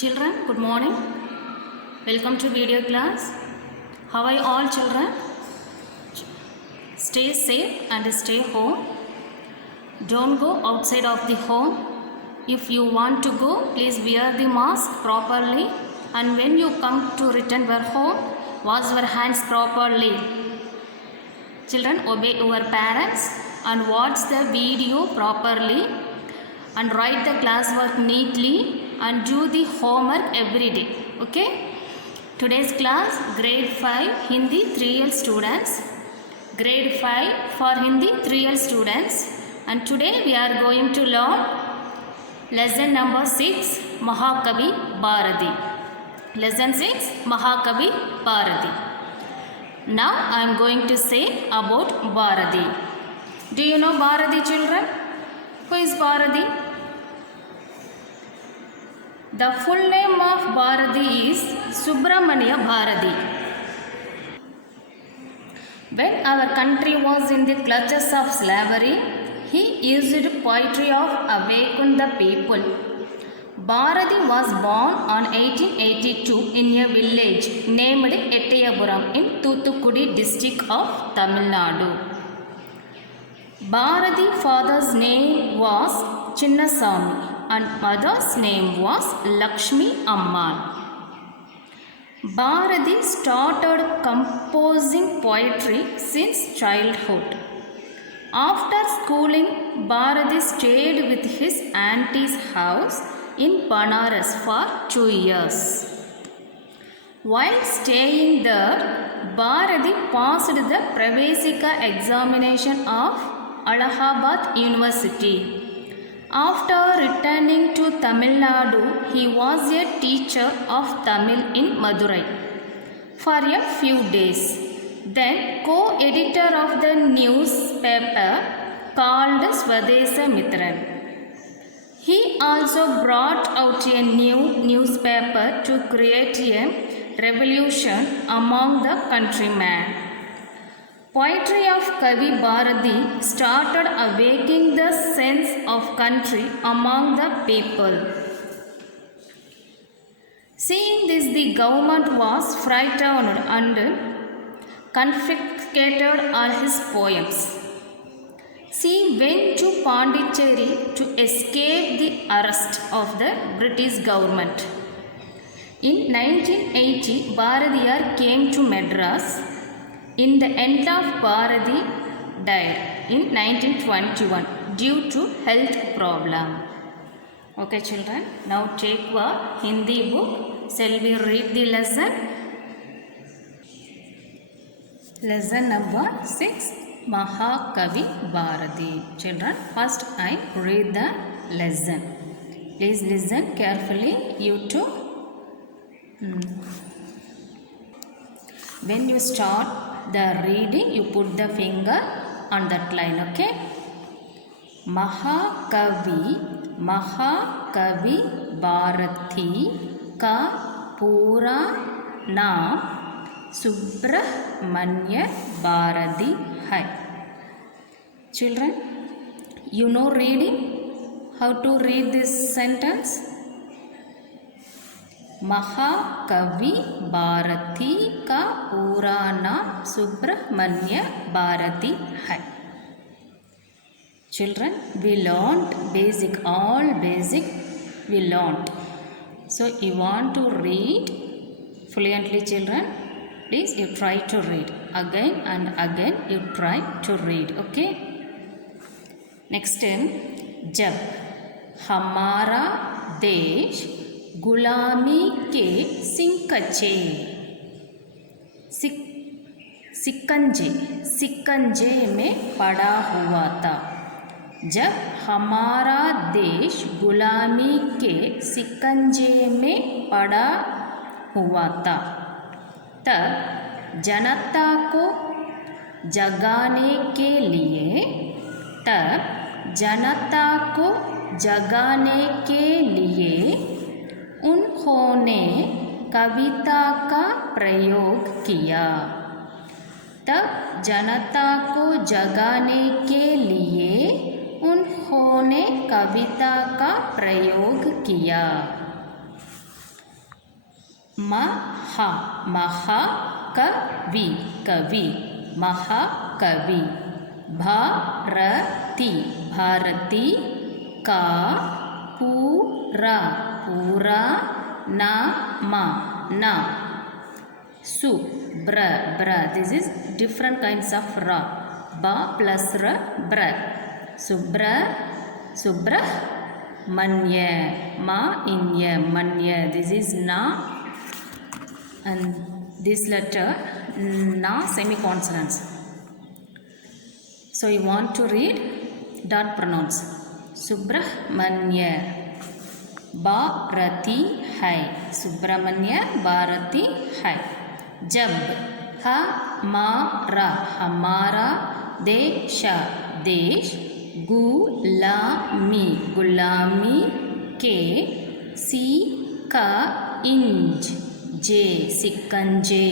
Children, good morning. Welcome to video class. How are you all children? Stay safe and stay home. Don't go outside of the home. If you want to go, please wear the mask properly. And when you come to return your home, wash your hands properly. Children, obey your parents and watch the video properly and write the classwork neatly and do the homework every day. Okay? Today's class, grade 5 Hindi 3L students. Grade 5 for Hindi 3L students. And today we are going to learn lesson number 6, Mahakavi Bharati. Lesson 6, Mahakavi Bharati. Now I am going to say about Bharati. Do you know Bharati, children? Who is Bharati? The full name of Bharati is Subramania Bharati. When our country was in the clutches of slavery, he used poetry of awaken the people. Bharati was born on 1882 in a village named Ettayapuram in Thoothukudi district of Tamil Nadu. Bharati's father's name was Chinnasamy and mother's name was Lakshmi Ammal. Bharati started composing poetry since childhood. After schooling, Bharati stayed with his auntie's house in Banaras for 2 years. While staying there, Bharati passed the Pravesika examination of Allahabad University. After returning to Tamil Nadu, he was a teacher of Tamil in Madurai for a few days. Then co-editor of the newspaper called Swadesa Mitran. He also brought out a new newspaper to create a revolution among the countrymen. Poetry of Kavi Bharati started awakening the sense of country among the people. Seeing this, the government was frightened and confiscated all his poems. He went to Pondicherry to escape the arrest of the British government. In 1980, Bharatiyar came to Madras. In the end of Bharati died in 1921 due to health problem. Okay children, now take a Hindi book. Shall we read the lesson? Lesson number 6, Mahakavi Bharati. Children, first I read the lesson. Please listen carefully, you too. When you start the reading, you put the finger on that line, okay? Mahakavi Bharati ka pura naam Subramania Bharati hai. Children, you know reading? How to read this sentence? Mahakavi Bharati ka pura naam Subramania Bharati hai. Children, we learned all basic we learned. So you want to read fluently, children? Please you try to read again and again. You try to read, okay? Next time, jab hamara desh गुलामी के सिकंजे में पड़ा हुआ था. जब हमारा देश गुलामी के सिकंजे में पड़ा हुआ था, तब जनता को जगाने के लिए उन्होंने कविता का प्रयोग किया. तब जनता को जगाने के लिए उन्होंने कविता का प्रयोग किया. महा महाकवि कवि महाकवि भारती भारती का पूरा पूरा नाम ना Su, bra, bra. This is different kinds of ra. Ba plus ra, bra. Subra, subra, manya. Ma, inya, manya. This is na. And this letter, na, semi-consonants. So you want to read, dot pronounce. Subramanya. Bharati hai. Subramanya, Bharati hai. जब हमारा हमारा देश देश गुलामी गुलामी के सिकंजे सिकंजे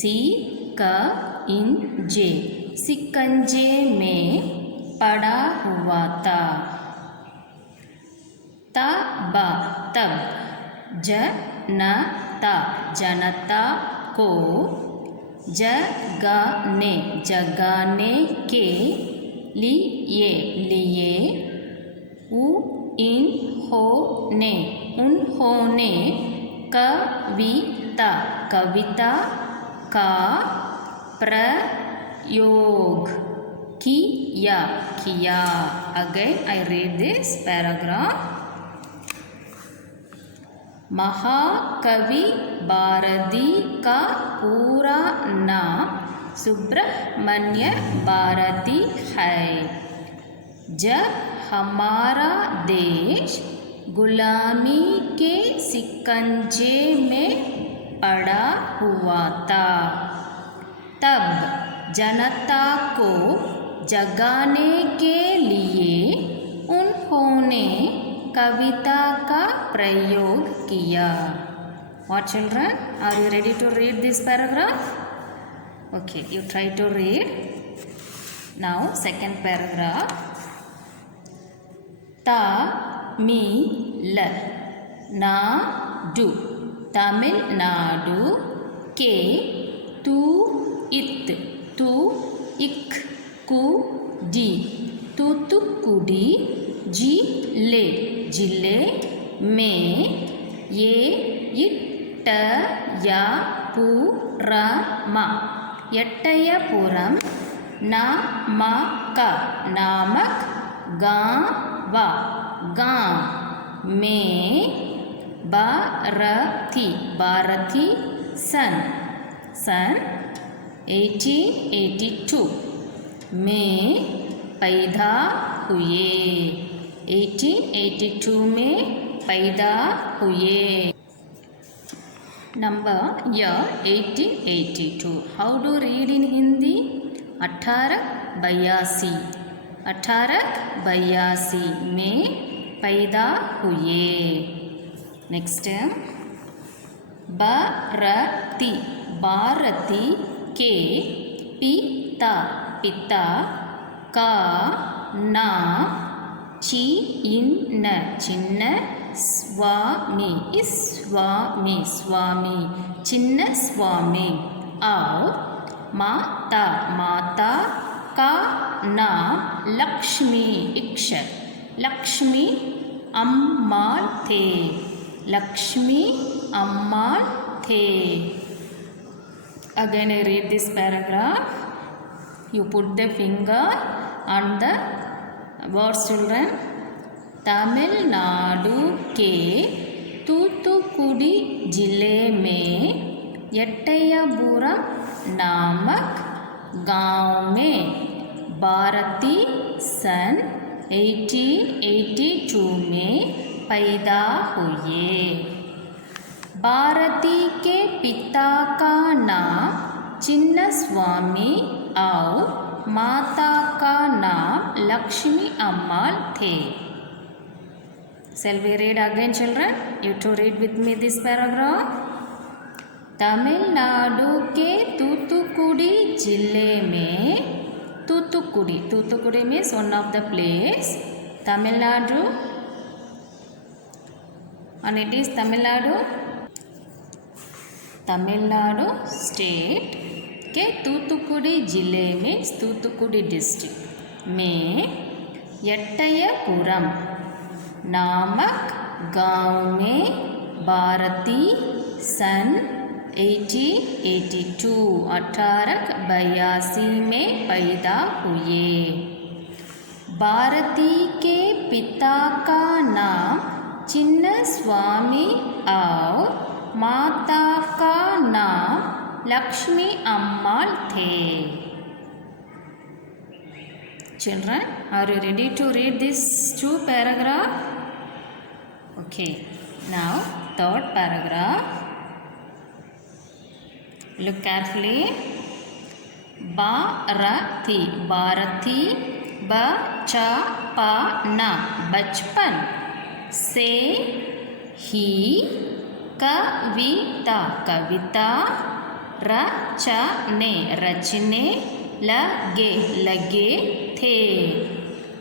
सिकंजे सिकंजे में पड़ा हुआ था तब जनता जनता को जगाने के लिए उन्होंने कविता का प्रयोग किया Again I read this paragraph. महाकवि भारती का पूरा नाम सुब्रमण्य भारती है जब हमारा देश गुलामी के शिकंजे में पड़ा हुआ था तब जनता को जगाने के लिए उन्होंने कविता का प्रयोग किया What children? Are you ready to read this paragraph? Okay, you try to read. Now second paragraph. Tamil Nadu के तूतुकुड़ी जिले में ये एट्टयपुरम नामक गाँव में भारती सन 1882 में पैदा हुए 1882 में पैदा हुए Number year 1882 How to read in Hindi 1882 में पैदा हुए Next भारती के पिता का नाम चिन्न स्वामी चिन्न स्वामी और माता का नाम लक्ष्मी अम्माल थे Again I read this paragraph. You put the finger on the words children. Tamil Nadu के तूतुकुड़ी जिले में एट्टयपुरम नामक गांव में भारती सन 1882 में पैदा हुए भारती के पिता का नाम चिन्नस्वामी और माता का नाम लक्ष्मी अम्माल थे Shall we read again children? You to read with me this paragraph. Tamil Nadu के तूतुकुड़ी जिले में Thoothukudi means one of the place Tamil Nadu and it is Tamil Nadu Tamil Nadu state के तूतुकुड़ी जिले में तूतुकुड़ी डिस्ट्रिक्ट में एट्टयपुरम नामक गांव में भारती सन 1882 1882 में पैदा हुए। भारती के पिता का नाम चिन्नस्वामी और माता का नाम लक्ष्मी अम्माल थे। Children, are you ready to read these two paragraphs? Okay, now third paragraph. Look carefully. Bharati, Bharati, बचपन बचपन से ही कविता कविता रचने रचने लगे थे।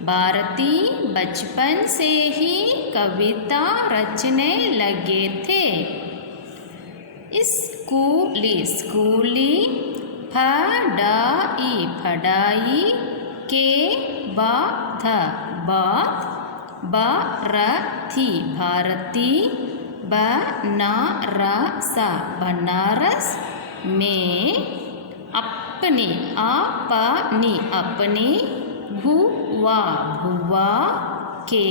भारती बचपन से ही कविता रचने लगे थे। स्कूली पढ़ाई के बाद भारती बनारस में अपनी बुआ के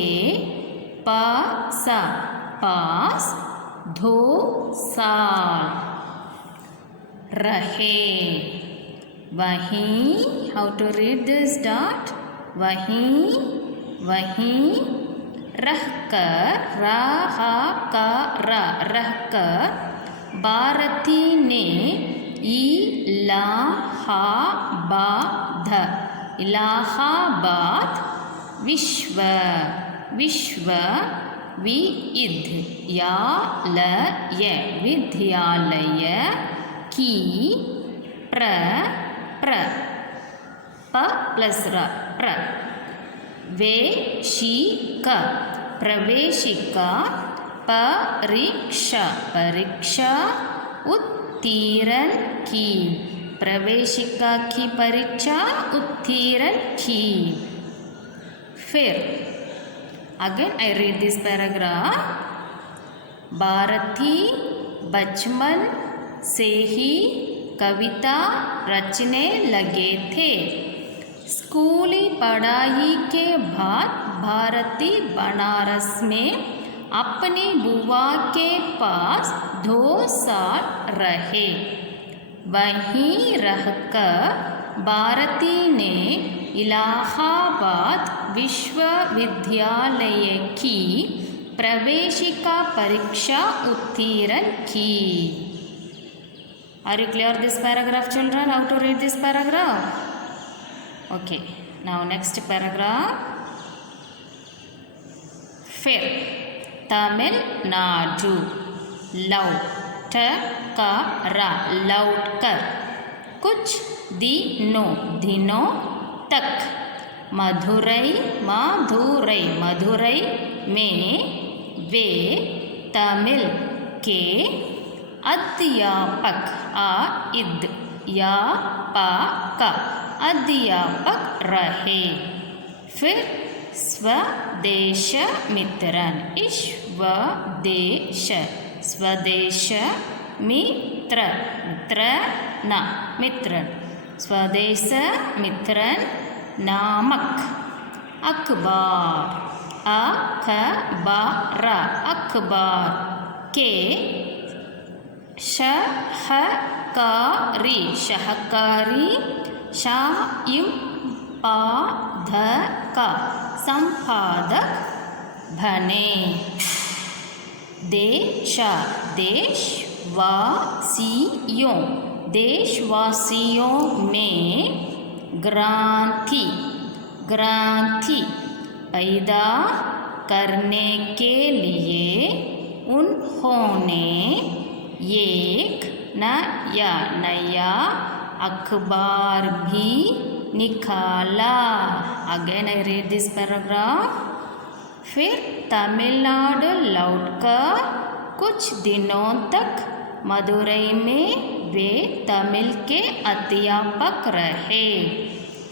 पास 2 साल रहे। वहीं, how to read this dot? वहीं रहकर भारती ने इलाहाबाद विद्यालय की प्रवेशिका परीक्षा उत्तीर्ण की। प्रवेशिका की परीक्षा उत्तीर्ण की। फिर again I read this paragraph. Bharti बचपन से ही कविता रचने लगे थे। स्कूली पढ़ाई के बाद भारती बनारस में अपनी बुआ के पास 2 साल रहे। वहीं रहकर भारती ने इलाहाबाद विश्वविद्यालय की प्रवेशिका परीक्षा उत्तीर्ण की। Are you clear this paragraph, children? How to read this paragraph? Okay, now next paragraph. फिर तमिलनाडु लौटकर कुछ दिनों तक मदुरई में वे तमिल के अध्यापक रहे। फिर स्वदेश मित्रन स्वदेश मित्रन नामक अखबार के सहकारी संपादक बने। देशवासियों में ग्रंथि पैदा करने के लिए उन्होंने एक नया अखबार भी निकाला। Again I read this paragraph. फिर तमिलनाडु लौटकर कुछ दिनों तक मदुरई में वे तमिल के अध्यापक रहे।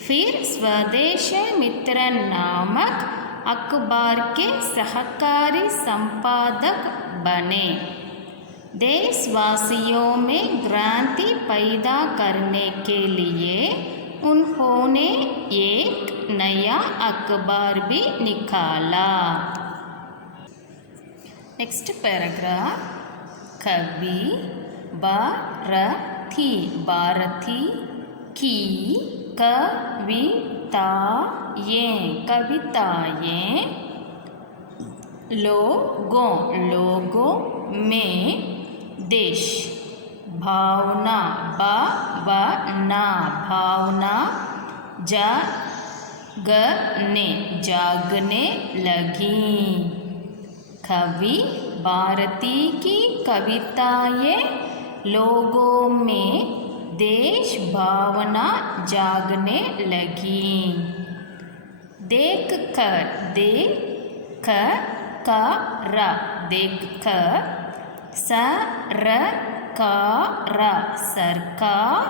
फिर स्वदेश मित्र नामक अखबार के सहकारी संपादक बने। देशवासियों में क्रांति पैदा करने के लिए उन्होंने एक नया अखबार भी निकाला। Next paragraph. कवि भारती भारती की कविताएं लोगों में देश भावना जागने लगी। कवि भारती की कविताएं लोगों में देश भावना जागने लगी। देखकर सरकार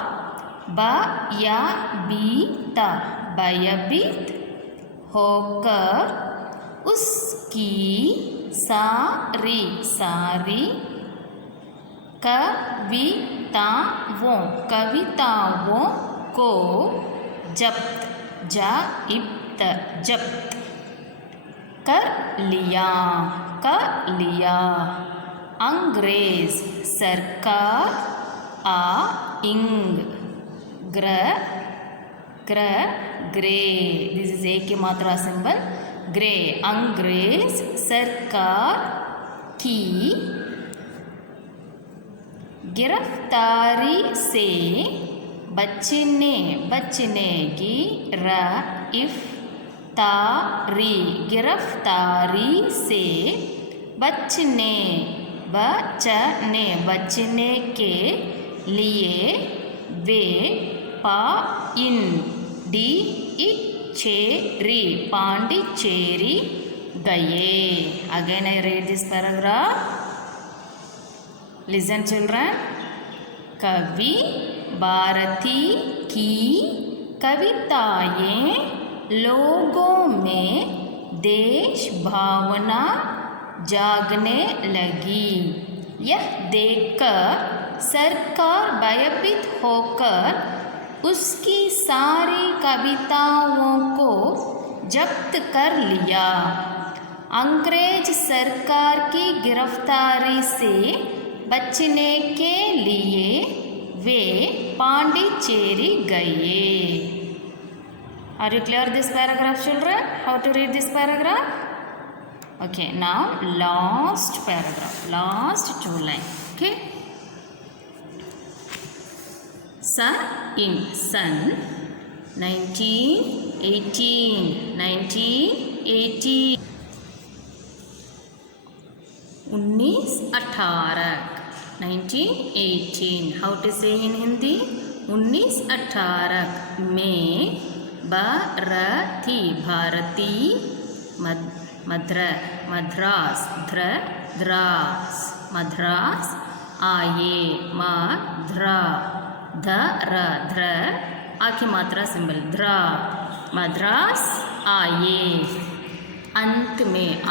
भयभीत होकर उसकी सारी कविताओं को जब्त कर लिया। अंग्रेज सरकार ग्रे दिस इज ए की मात्रा सिंबल ग्रे। अंग्रेज सरकार की गिरफ्तारी से बचने गिरफ्तारी से बचने के लिए वे पांडिचेरी गए। Again I read this paragraph. Listen children. कवि भारती की कविताएं लोगों में देश भावना जागने लगी। यह देखकर सरकार भयभीत होकर उसकी सारी कविताओं को जब्त कर लिया। अंग्रेज सरकार की गिरफ्तारी से बचने के लिए वे पांडिचेरी गए। Are you clear this paragraph children? How to read this paragraph? Okay, now last paragraph, last two lines. Okay. Sun 1918 1918 how to say in Hindi 1918 में भारती मद्रास आए। ध्र आखी मात्रा सिंबल मद्रास आए। अंत में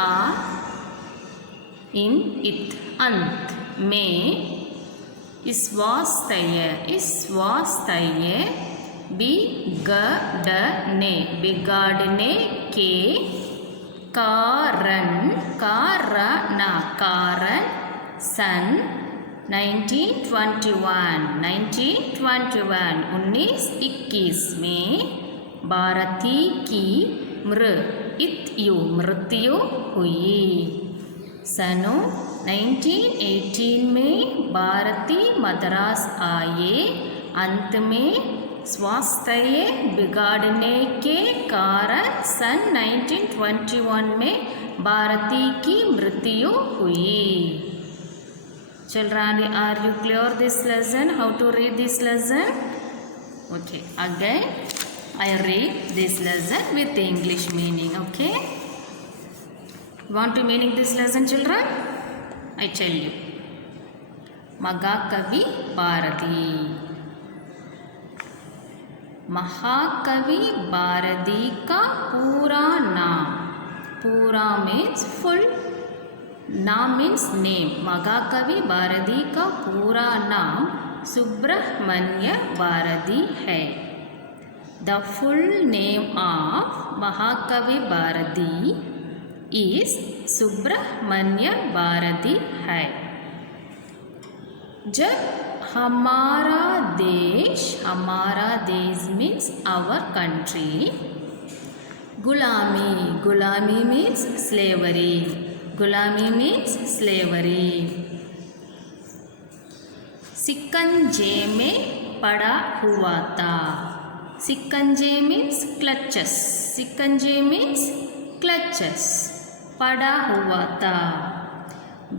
अंत में इस वास्ते बिगाड़ने के कारण सन 1921 में भारती की मृत्यु हुई। सनों 1918 में भारती मद्रास आए। अंत में स्वास्थ्य बिगाड़ने के कारण सन 1921 में भारती की मृत्यु हुई। Children, are you clear this lesson? How to read this lesson? Okay, again I read this lesson with the English meaning. Okay, want to meaning this lesson children? I tell you. महाकवि भारती. महाकवि भारती का पूरा नाम, पूरा means full, नाम means name. महाकवि भारती का पूरा नाम सुब्रह्मण्य भारती है. The full name of महाकवि भारती is सुब्रह्मण्य भारती है. जब हमारा देश means our country, गुलामी, गुलामी means slavery, गुलामी means slavery, सिकंजे में पड़ा हुआ था. सिकंजे means clutches, सिकंजे means clutches, पड़ा हुआ था.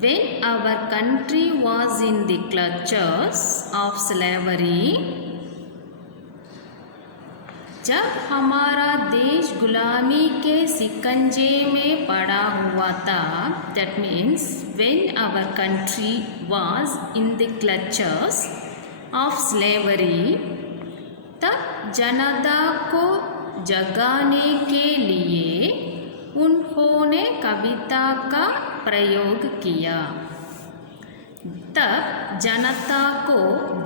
When our country was in the clutches of slavery, जब हमारा देश गुलामी के सिकंजे में पड़ा हुआ था, that means when our country was in the clutches of slavery, तब जनता को जगाने के लिए उन्होंने कविता का प्रयोग किया. तब जनता को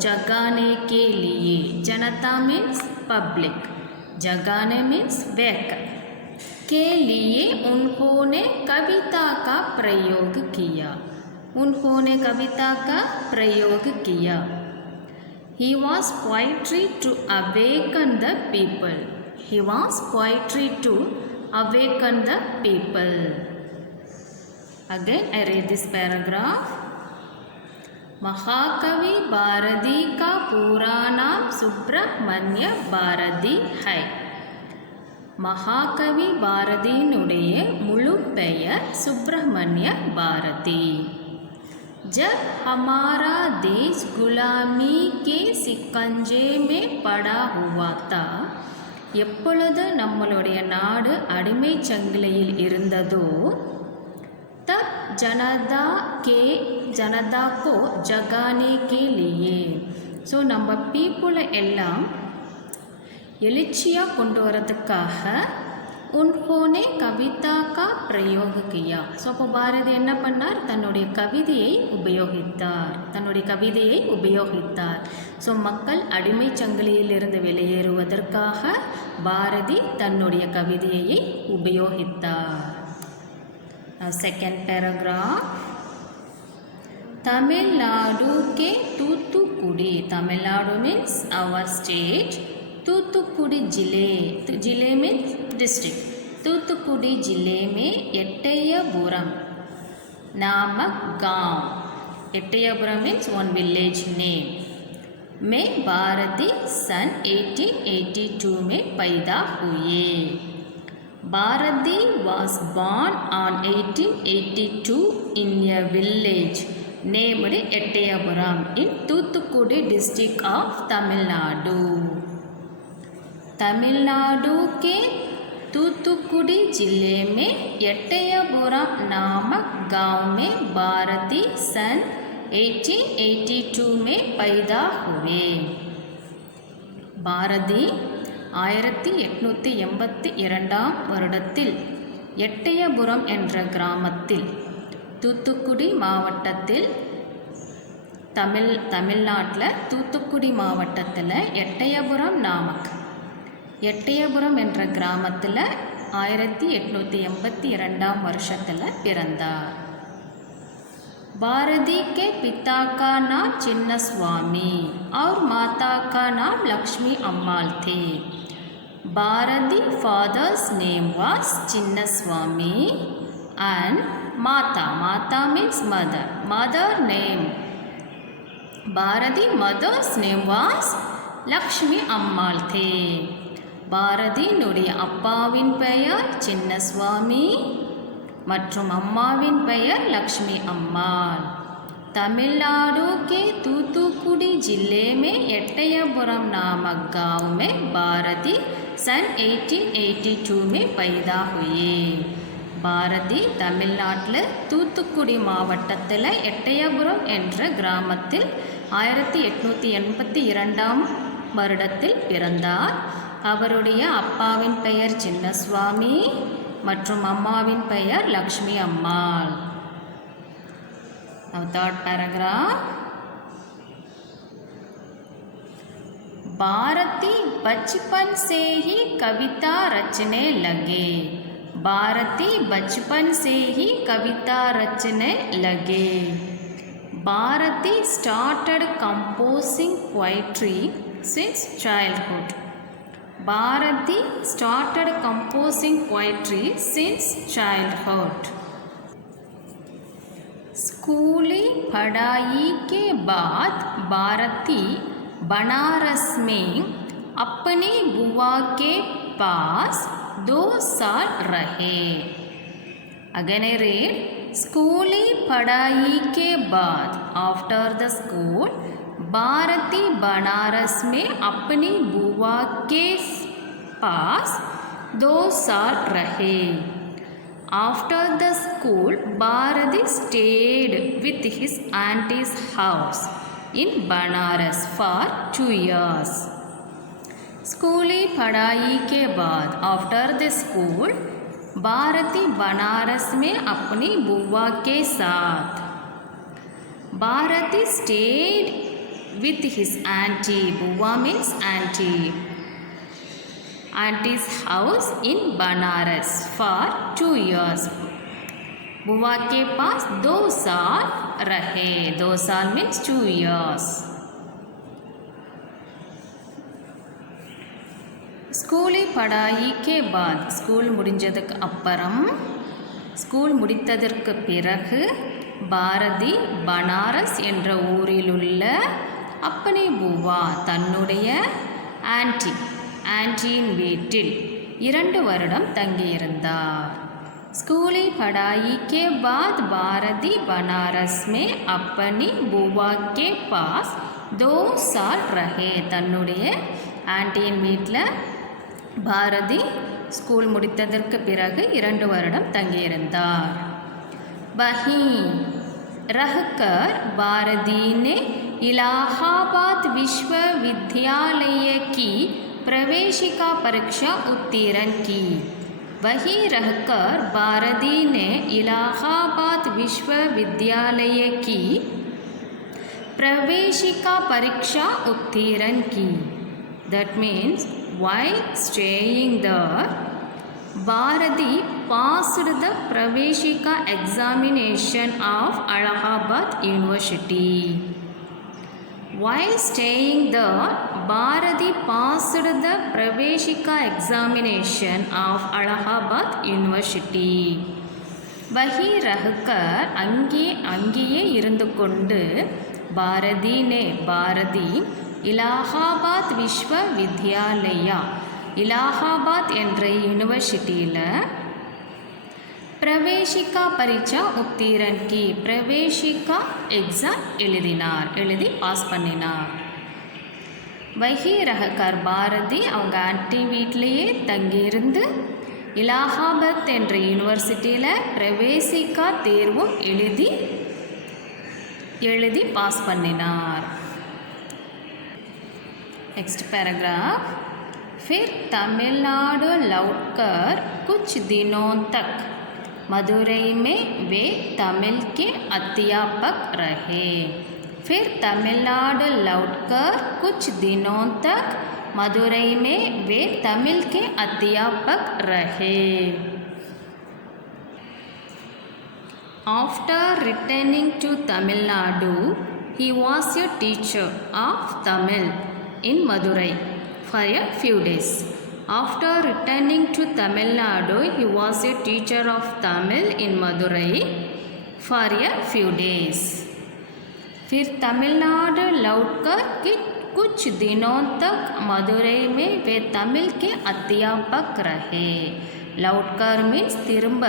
जगाने के लिए, जनता मीन्स पब्लिक, जगाने मीन्स वेक, के लिए उन्होंने कविता का प्रयोग किया. उन्होंने कविता का प्रयोग किया. He was poetry to awaken the people. He was poetry to awaken the people. Again I read this paragraph. महाकवि भारती का पूरा नाम सुब्रह्मण्य भारती है. महाकवि பாரதியினுடைய முழு பெயர் சுப்பிரமணிய பாரதி. जब हमारा देश गुलामी के सिकंजे में पड़ा हुआ था, எப்பொழுது நம்மளுடைய நாடு அடிமை சங்கிலியில் இருந்ததோ, तब जनता को जगाने के लिए, ஸோ நம்ம பீப்புளை எல்லாம் எழுச்சியாக கொண்டு வரதுக்காக उन्होंने कविता का प्रयोग किया. ஸோ அப்போ பாரதி என்ன பண்ணார்? தன்னுடைய கவிதையை உபயோகித்தார். ஸோ மக்கள் அடிமை சங்கிலியிலிருந்து வெளியேறுவதற்காக பாரதி தன்னுடைய கவிதையை உபயோகித்தார். Second paragraph. तमिलनाडु के Thoothukudi, Tamil Nadu means our state, Thoothukudi जिले मीन्स डिस्ट्रिक्ट, तूतुकुड़ी जिले में एट्टयपुरम नामक गांव, Ettayapuram means one village name, में भारती सन 1882 में पैदा हुए. Bharati was born on 1882 in a village named Ettayapuram in Thoothukudi district of Tamil Nadu. Tamil Nadu के तूतुकुड़ी जिले में एट्टयपुरम नामक गांव में भारती सन 1882 में पैदा हुए. பாரதி 1882 வருடத்தில் எட்டயபுரம் என்ற கிராமத்தில், தூத்துக்குடி மாவட்டத்தில், தமிழ்நாட்டில் தூத்துக்குடி மாவட்டத்தில் எட்டயபுரம் என்ற கிராமத்தில் 1882 வருஷத்தில் பிறந்தார். भारती के पिता का नाम चिन्नस्वामी और माता का नाम लक्ष्मी अम्माल थे. Bharati father's name was Chinnaswamy and Mata means mother name. Bharati mother's name was Lakshmi Ammal the. பாரதியினுடைய அப்பாவின் பெயர் சின்னசுவாமி மற்றும் அம்மாவின் பெயர் लक्ष्मी अम्माल. तमिलनाडु के तूतुकुड़ी जिले में एट्टयपुरम नामक गांव में भारती सन 1882 में पैदा हुए. பாரதி தமிழ்நாட்டில் தூத்துக்குடி மாவட்டத்தில் எட்டயபுரம் என்ற கிராமத்தில் 1882 வருடத்தில் பிறந்தார். அவருடைய அப்பாவின் பெயர் சின்னசுவாமி மற்றும் அம்மாவின் பெயர் லக்ஷ்மி அம்மாள். Now third paragraph. भारती बचपन से ही कविता रचने लगे. भारती बचपन से ही कविता रचने लगे. Bharati started composing poetry since childhood. Bharati started composing poetry since childhood. स्कूली पढ़ाई के बाद भारती बनारस में अपनी बुआ के पास 2 साल रहे. Again I read. स्कूली पढ़ाई के बाद after the school Bharti Banaras में अपनी बुआ के पास 2 साल रहे. After the school, Bharati stayed with his auntie's house in Banaras for 2 years. स्कूली पढ़ाई के बाद after the school Bharti Banaras में अपनी बुआ के साथ. Bharti stayed with his auntie. बुआ means auntie. Auntie's house in Banaras for 2 years. बुआ के पास 2 साल रहे. 2 साल means 2 years. ஸ்கூலி படாயிக்கே பாத் ஸ்கூல் முடிஞ்சதுக்கு அப்புறம் ஸ்கூல் முடித்ததற்கு பிறகு பாரதி பனாரஸ் என்ற ஊரிலுள்ள அப்பனி பூவா தன்னுடைய ஆன்டியின் வீட்டில் 2 வருடம் தங்கியிருந்தார். ஸ்கூலி पढ़ाई के बाद भारती बनारस में अपनी बुआ के पास 2 साल रहे. தன்னுடைய ஆன்டியின் வீட்டில் பாரதி ஸ்கூல் முடித்ததற்கு பிறகு 2 வருடம் தங்கியிருந்தார். वहीं रहकर भारती ने इलाहाबाद विश्वविद्यालय की प्रवेशिका परीक्षा उत्तीर्ण की. वहीं रहकर भारती ने इलाहाबाद विश्वविद्यालय की प्रवेशिका परीक्षा उत्तीर्ण की. That means while staying there, Bharati passed the Praveshika examination of Allahabad University. While staying there, Bharati passed the Praveshika examination of Allahabad University. वही रहकर அங்கேயே இருந்து கொண்டு பாரதி இலாஹாபாத் விஸ்வவித்யாலயா இலாஹாபாத் என்ற யூனிவர்சிட்டியில் பிரவேசிகா பரீட்சா உத்தீரன் கி பிரவேசிகா எக்ஸாம் எழுதி பாஸ் பண்ணினார். வஹி ரஹகர் பாரதி அவங்க ஆன்டி வீட்டிலையே தங்கியிருந்து இலாஹாபாத் என்ற யூனிவர்சிட்டியில் பிரவேசிகா தேர்வும் எழுதி பாஸ் பண்ணினார். Next paragraph. फिर तमिलनाडु लौटकर कुछ दिनों तक मदुरई में वे तमिल के अध्यापक रहे. फिर तमिलनाडु लौटकर कुछ दिनों तक मदुरई में वे तमिल के अध्यापक रहे. After returning to Tamil Nadu, he was a teacher of Tamil in Madurai for a few days. After returning to Tamil Nadu, he was a teacher of Tamil in Madurai for a few days. फिर तमिलनाडु लौटकर कुछ दिनों तक मदुरई में वे तमिल के अध्यापक रहे. लौटकर मीन्स तिरुம்ப,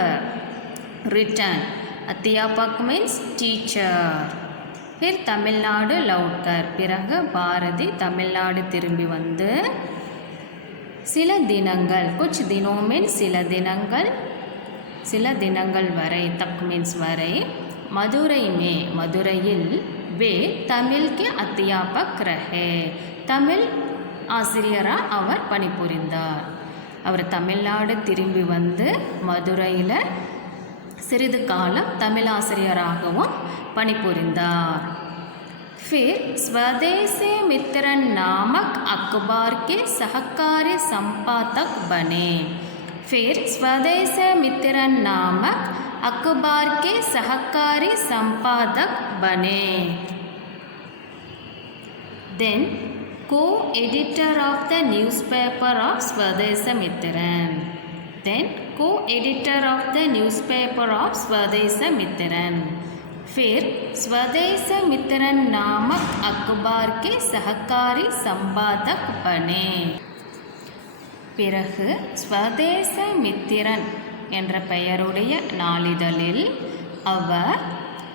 रिटर्न. अध्यापक मीन्स टीचर. फिर तमिलनाडु लौटकर பிறகு பாரதி தமிழ்நாடு திரும்பி வந்து சில தினங்கள் कुछ दिनों में சில தினங்கள் சில தினங்கள் வரை, தக் மீன்ஸ் வரை, மதுரை மே மதுரையில், வே தமிழ் கே அத்தியாபக் ரஹே தமிழ் ஆசிரியராக அவர் பணிபுரிந்தார். அவர் தமிழ்நாடு திரும்பி வந்து மதுரையில் சிறிது காலம் தமிழ் ஆசிரியராகவும் பணிபுரிந்தார். फिर स्वदेशी मित्रन नामक अखबार के सहकारी संपादक बने. फिर स्वदेशी मित्रन नामक अखबार के सहकारी संपादक बने. Then co-editor of the newspaper of Swadesha Mitran. Then co-editor of the newspaper of Swadesha Mitran. फिर स्वदेश मित्रन नामक अखबार के सहकारी संपादक बने. பிறகு ஸ்வதேச மித்திரன் என்ற பெயருடைய நாளிதழில் அவர்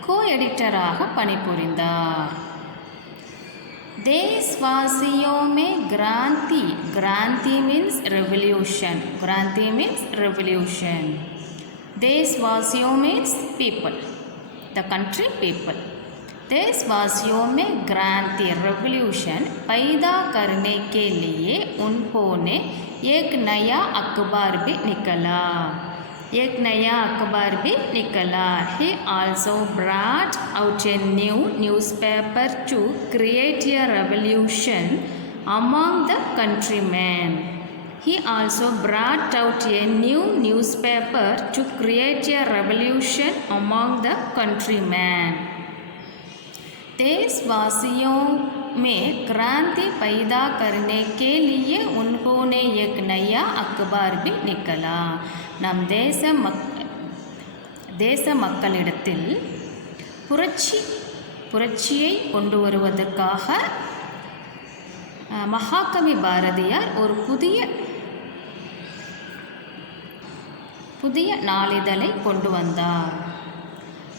கோ-எடிட்டராக பணிபுரிந்தார். देशवासियों में क्रांति, क्रांति मीन्स रेवोल्यूशन, क्रांति मीन्स रेवोल्यूशन. देशवासियों means people, the country people. देशवासियों में क्रांति रेवोल्यूशन पैदा करने के लिए उन्होंने एक नया अखबार भी निकाला. एक नया अखबार भी निकाला. He also brought out a new newspaper to create a revolution among the countrymen. He also brought out a new newspaper to create a revolution among the countrymen. देशवासियों में क्रांति पैदा करने के लिए उन्होंने एक नया अखबार भी निकाला. நம் தேச மக்களிடத்தில் புரட்சியை கொண்டு வருவதற்காக மகாகவி பாரதியார் ஒரு புதிய நாளிதழை கொண்டு வந்தார்.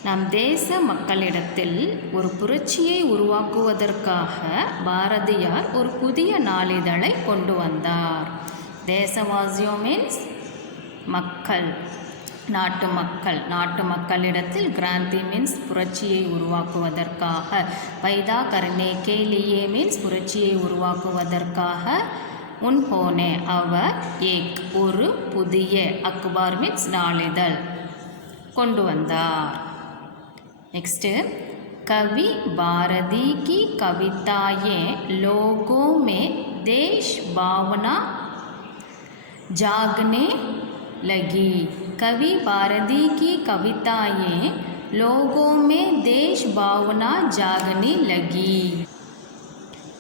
நம் தேச மக்களிடத்தில் ஒரு புரட்சியை உருவாக்குவதற்காக பாரதியார் ஒரு புதிய நாளிதழை கொண்டு வந்தார். தேசவாசியோ மீன்ஸ் மக்கள், நாட்டு மக்களிடத்தில் கிராந்தி மீன்ஸ் புரட்சியை உருவாக்குவதற்காக, பைதா கர்னே கே லியே மீன்ஸ் புரட்சியை உருவாக்குவதற்காக, உன்ஹோனே அவர் ஏக் ஒரு புதிய, அக்பார் மீன்ஸ் நாளிதழ் கொண்டு வந்தார். नेक्स्ट कवि भारती की कविताएं लोगों में देश भावना जागने लगी. कवि भारती की कविताएं लोगों में देश भावना जागने लगी.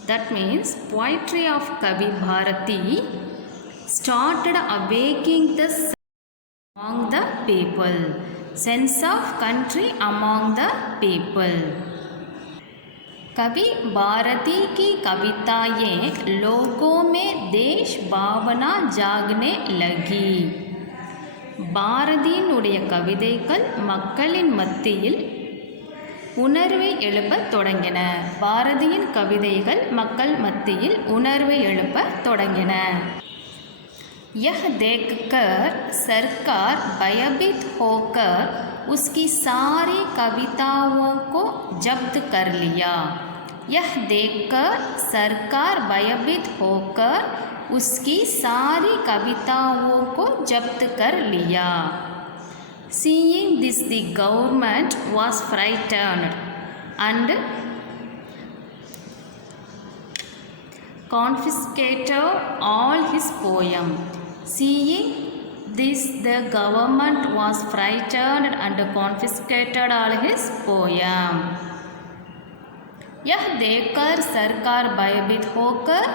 That means poetry of Kavi Bharati started awakening the among the people, sense of country among the people. कवि भारती की कविताएं लोगों में देश भावना जागने लगी. பாரதியினுடைய கவிதைகள் மக்களின் மத்தியில் உணர்வை எழுப்பத் தொடங்கின. பாரதியின் கவிதைகள் மக்கள் மத்தியில் உணர்வை எழுப்பத் தொடங்கின. यह देखकर सरकार भयभीत होकर उसकी सारी कविताओं को जब्त कर लिया. यह देखकर सरकार भयभीत होकर उसकी सारी कविताओं को जब्त कर लिया. Seeing this, the government was frightened and confiscated all his poems. Seeing this, the government was frightened and confiscated all his poems. यह देखकर सरकार भयभीत होकर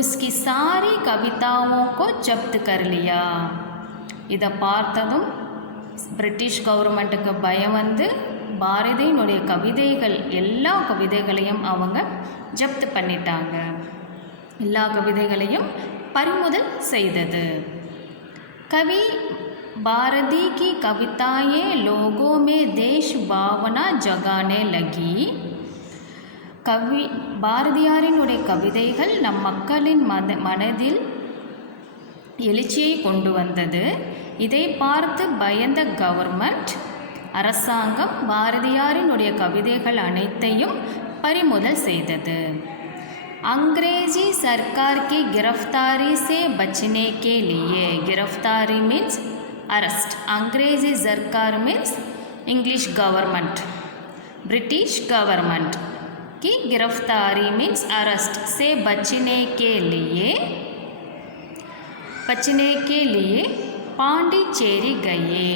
उसकी सारी कविताओं को जब्त कर लिया. இதை பார்த்ததும் பிரிட்டிஷ் கவர்மெண்ட்டுக்கு பயம் வந்து பாரதியினுடைய கவிதைகள், எல்லா கவிதைகளையும் அவங்க ஜப்து பண்ணிட்டாங்க. எல்லா கவிதைகளையும் பறிமுதல் செய்தது. कवि भारती की कविताएं लोगों में देश भावना जगाने लगी. கவி பாரதியாரினுடைய கவிதைகள் நம் மக்களின் மனதில் எழுச்சியை கொண்டு வந்தது. இதை பார்த்து பயந்த கவர்மெண்ட் அரசாங்கம் பாரதியாரினுடைய கவிதைகள் அனைத்தையும் பறிமுதல் செய்தது. अंग्रेजी सरकार की गिरफ्तारी से बचने के लिए, गिरफ्तारी मीन्स अरेस्ट, अंग्रेजी सरकार means English government, British government की गिरफ्तारी मीन्स अरेस्ट से बचने के लिए पांडिचेरी गए.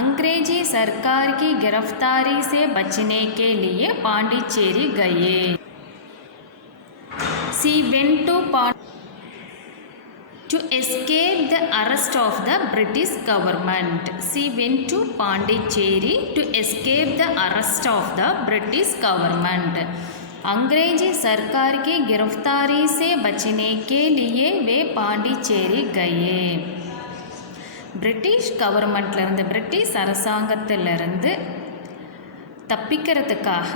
अंग्रेजी सरकार की गिरफ्तारी से बचने के लिए पांडिचेरी गए. She went to escape the arrest of the British government. She went to Pondicherry to escape the arrest of the British government. अंग्रेजी सरकार की गिरफ्तारी से बचने के लिए वे பாண்டிச்சேரி गए. பிரிட்டிஷ் கவர்மெண்ட்லேருந்து, பிரிட்டிஷ் அரசாங்கத்திலிருந்து தப்பிக்கிறதுக்காக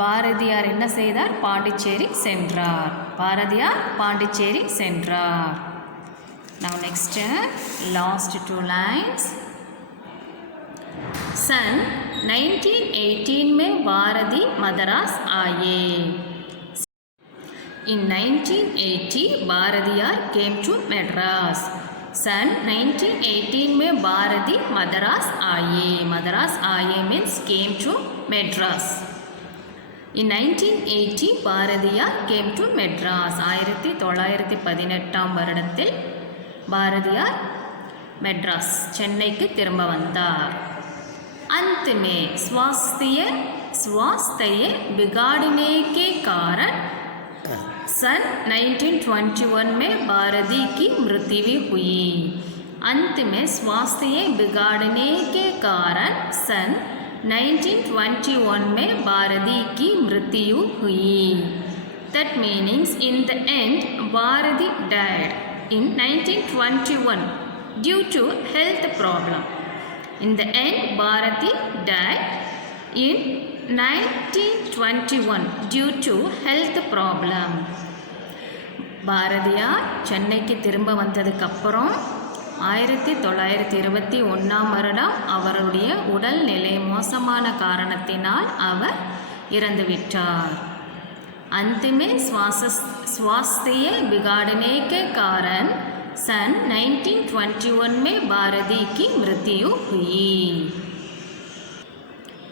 பாரதியார் என்ன செய்தார்? பாண்டிச்சேரி சென்றார். பாரதியார் பாண்டிச்சேரி சென்றார். Now next, last two lines. सन 1918 में भारती मद्रास आए. In 1980 Bharathiyar came to Madras. सन 1918 में भारती मद्रास आए. मद्रास आए means came to Madras. In 1980 Bharathiyar came to Madras. 1918 வருடத்தில் பாரதியார் மெட்ராஸ் சென்னைக்கு திரும்ப வந்தார். अंत में स्वास्थ्य बिगाड़ने के कारण सन 1921 में भारती की मृत्यु हुई. अंत में स्वास्थ्य बिगाड़ने के कारण सन 1921 में भारती की मृत्यु हुई. That means in the end Bharati died in 1921 due to health problem. In the end Bharati died in 1921 due to health problem. Bharathiyar சென்னைக்கு திரும்ப வந்ததுக்கு அப்புறம் 1921 வருடம் அவருடைய உடல்நிலை மோசமான காரணத்தினால் அவர் இறந்துவிட்டார். अंत में स्वास्थ्य बिगाड़ने के कारण सन 1921 में भारती की मृत्यु हुई.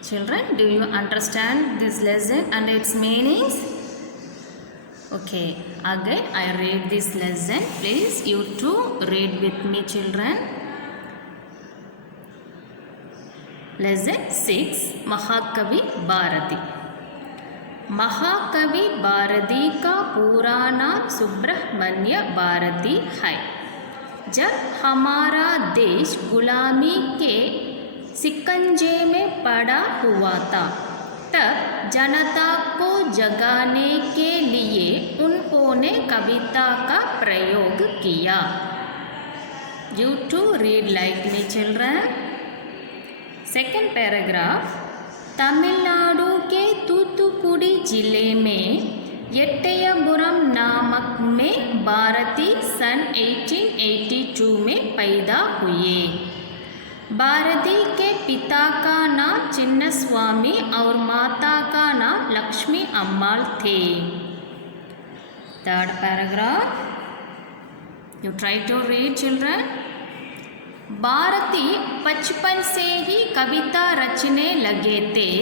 Children, do you understand this lesson and its meanings? Okay, again I read this lesson. Please you too read with me, children. Lesson 6, महाकवि भारती. महाकवि भारती का पूरा नाम सुब्रह्मण्य भारती है. जब हमारा देश गुलामी के शिकंजे में पड़ा हुआ था तब जनता को जगाने के लिए उन्होंने कविता का प्रयोग किया. You too read like me, children. Second paragraph. Tamil Nadu के तूतुकुड़ी जिले में एट्टयपुरम नामक में भारती सन 1882 में पैदा हुए. भारती के पिता का नाम चिन्नस्वामी और माता का नाम लक्ष्मी अम्माल थे. Third paragraph. You try to read, children. Bharti बचपन से ही कविता रचने लगे थे.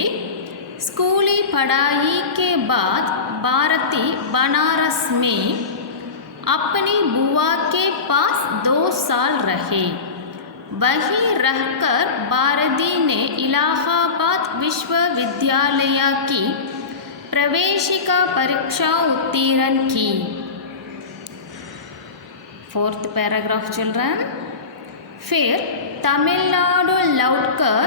स्कूली पढ़ाई के बाद भारती बनारस में अपनी बुआ के पास 2 साल रहे. वहीं रहकर भारती ने इलाहाबाद विश्वविद्यालय की प्रवेशिका परीक्षा उत्तीर्ण की. Fourth paragraph, children. फिर तमिलनाडु लौटकर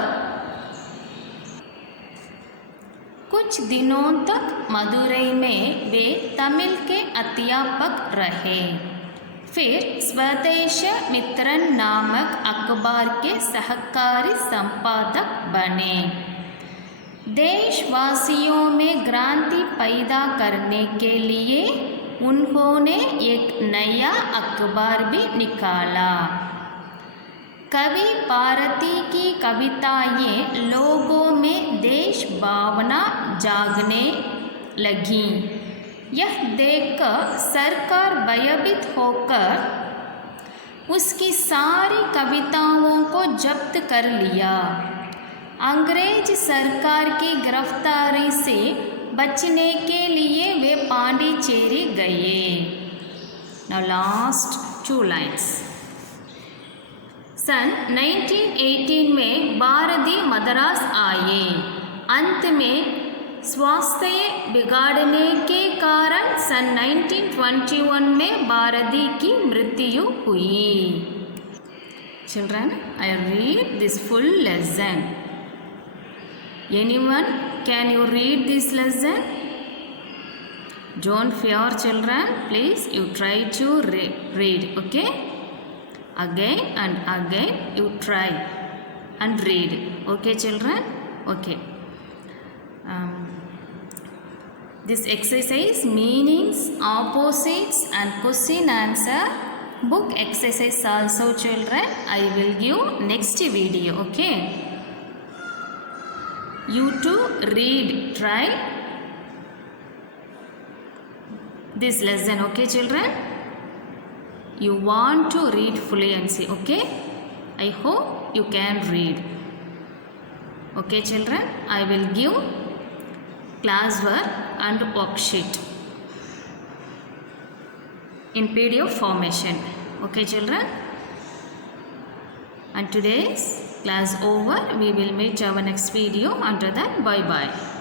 कुछ दिनों तक मदुरई में वे तमिल के अध्यापक रहे. फिर स्वदेश मित्रन नामक अखबार के सहकारी संपादक बने. देशवासियों में क्रांति पैदा करने के लिए उन्होंने एक नया अखबार भी निकाला। कवि भारती की कविताएं लोगों में देश भावना जागने लगी। यह देखकर सरकार भयभीत होकर उसकी सारी कविताओं को जब्त कर लिया। अंग्रेज सरकार की गिरफ्तारी से बचने के लिए वे पांडिचेरी गए। Now last 2 lines. सन 1918 में भारती मद्रास आए। अंत में स्वास्थ्य बिगाड़ने के कारण सन 1921 में भारती की मृत्यु हुई। Children, I read this full lesson. Anyone, can you read this lesson? Don't fear, children. Please, you try to read, okay? Again and again, you try and read. Okay, children? Okay. This exercise, meanings, opposites and question answer book exercise also, children. I will give next video, okay? You too read, try this lesson, okay, children? You want to read fluency, okay? I hope you can read. Okay, children? I will give classwork and worksheet in PDF formation. Okay, children? And today's class over. We will meet our next video. Until then, bye bye.